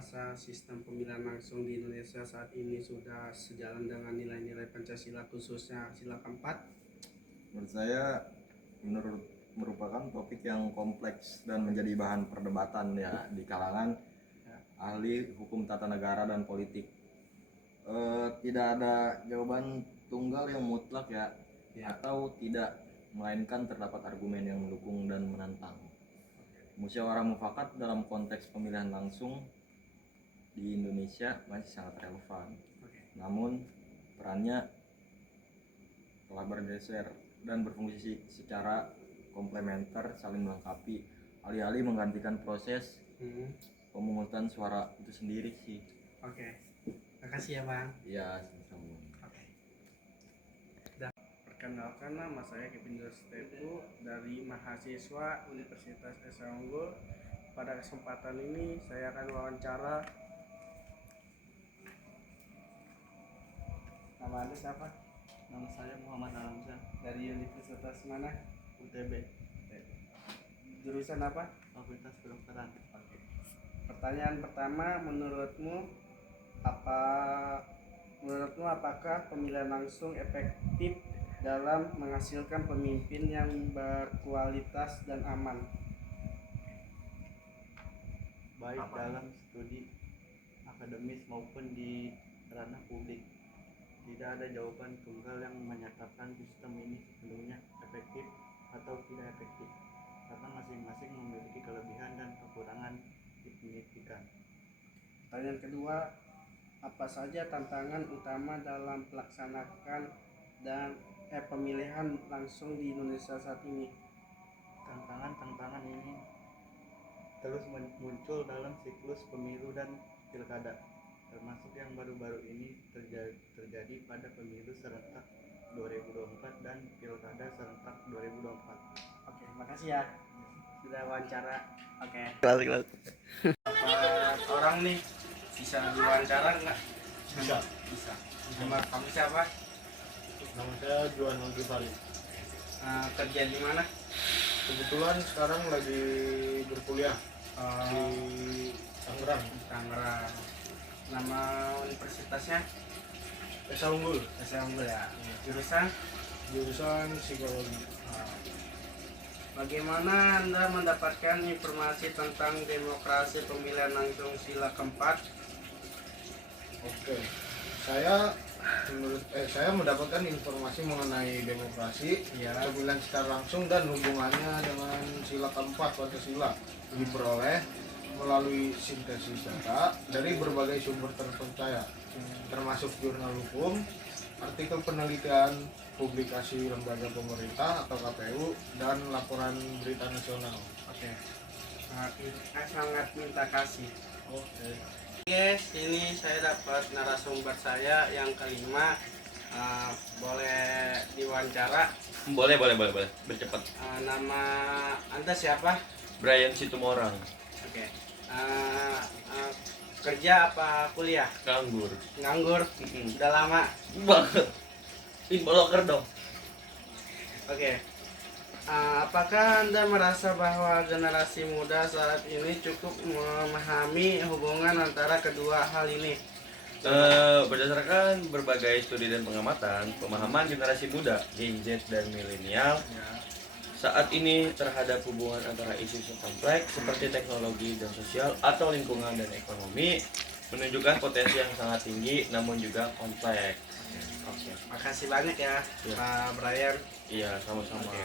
merasa sistem pemilihan langsung di Indonesia saat ini sudah sejalan dengan nilai-nilai Pancasila, khususnya sila keempat? Menurut saya merupakan topik yang kompleks dan menjadi bahan perdebatan ya di kalangan ahli hukum tata negara dan politik. Tidak ada jawaban tunggal yang mutlak ya, atau tidak, melainkan terdapat argumen yang mendukung dan menantang. Musyawarah mufakat dalam konteks pemilihan langsung di Indonesia masih sangat relevan. Namun perannya telah bergeser dan berfungsi secara komplementer, saling melengkapi, alih-alih menggantikan proses pemungutan suara itu sendiri sih. Oke, makasih ya Bang. Iya, sama-sama. Perkenalkan, nama saya Kevin Dostepu dari mahasiswa Universitas Esa Unggul. Pada kesempatan ini saya akan wawancara. Nama Anda siapa? Nama saya Muhammad Alamsyah Dari universitas mana? UTB, Jurusan apa? Fakultas Kedokteran. Oke. Pertanyaan pertama, menurutmu apakah pemilihan langsung efektif dalam menghasilkan pemimpin yang berkualitas dan aman? Baik dalam studi akademis maupun di ranah publik, tidak ada jawaban tunggal yang menyatakan sistem ini sepenuhnya efektif atau tidak efektif, karena masing-masing memiliki kelebihan dan kekurangan signifikan. Pertanyaan kedua, apa saja tantangan utama dalam melaksanakan pemilihan langsung di Indonesia saat ini? Tantangan ini terus muncul dalam siklus pemilu dan pilkada, termasuk yang baru-baru ini terjadi pada pemilu serentak 2024 dan pilkada serentak 2024. Oke, makasih ya sudah wawancara. Oke. Kelas. Empat orang nih bisa diwawancara nggak? Bisa. Nama kamu siapa? Nama saya Juan Al-Ghifari. Kerja di mana? Kebetulan sekarang lagi berkuliah di Tangerang. Tangerang. Nama universitasnya? Esa Unggul, Saya Unggul ya. Jurusan? jurusan psikologi. Bagaimana Anda mendapatkan informasi tentang demokrasi pemilihan langsung sila keempat? Oke, saya mendapatkan informasi mengenai demokrasi, Ya. pemilihan secara langsung dan hubungannya dengan sila keempat Pancasila diperoleh melalui sintesis data dari berbagai sumber terpercaya, termasuk jurnal hukum, artikel penelitian, publikasi lembaga pemerintah atau KPU, dan laporan berita nasional. Oke. Sangat minta kasih. Oke. Guys, ini saya dapat narasumber saya yang kelima. Boleh diwawancara? Boleh. Bercepat. Nama Anda siapa? Brian Situmorang. Oke. Kerja apa kuliah? Nganggur. Nganggur? Udah lama? Banget. Info loker dong. Oke. Apakah Anda merasa bahwa generasi muda saat ini cukup memahami hubungan antara kedua hal ini? Berdasarkan berbagai studi dan pengamatan, pemahaman generasi muda, Gen Z dan milenial saat ini terhadap hubungan antara isu-isu kompleks seperti teknologi dan sosial atau lingkungan dan ekonomi menunjukkan potensi yang sangat tinggi namun juga kompleks. Oke. Makasih banyak ya, Ya. Pak Brian. Iya, sama-sama. Oke.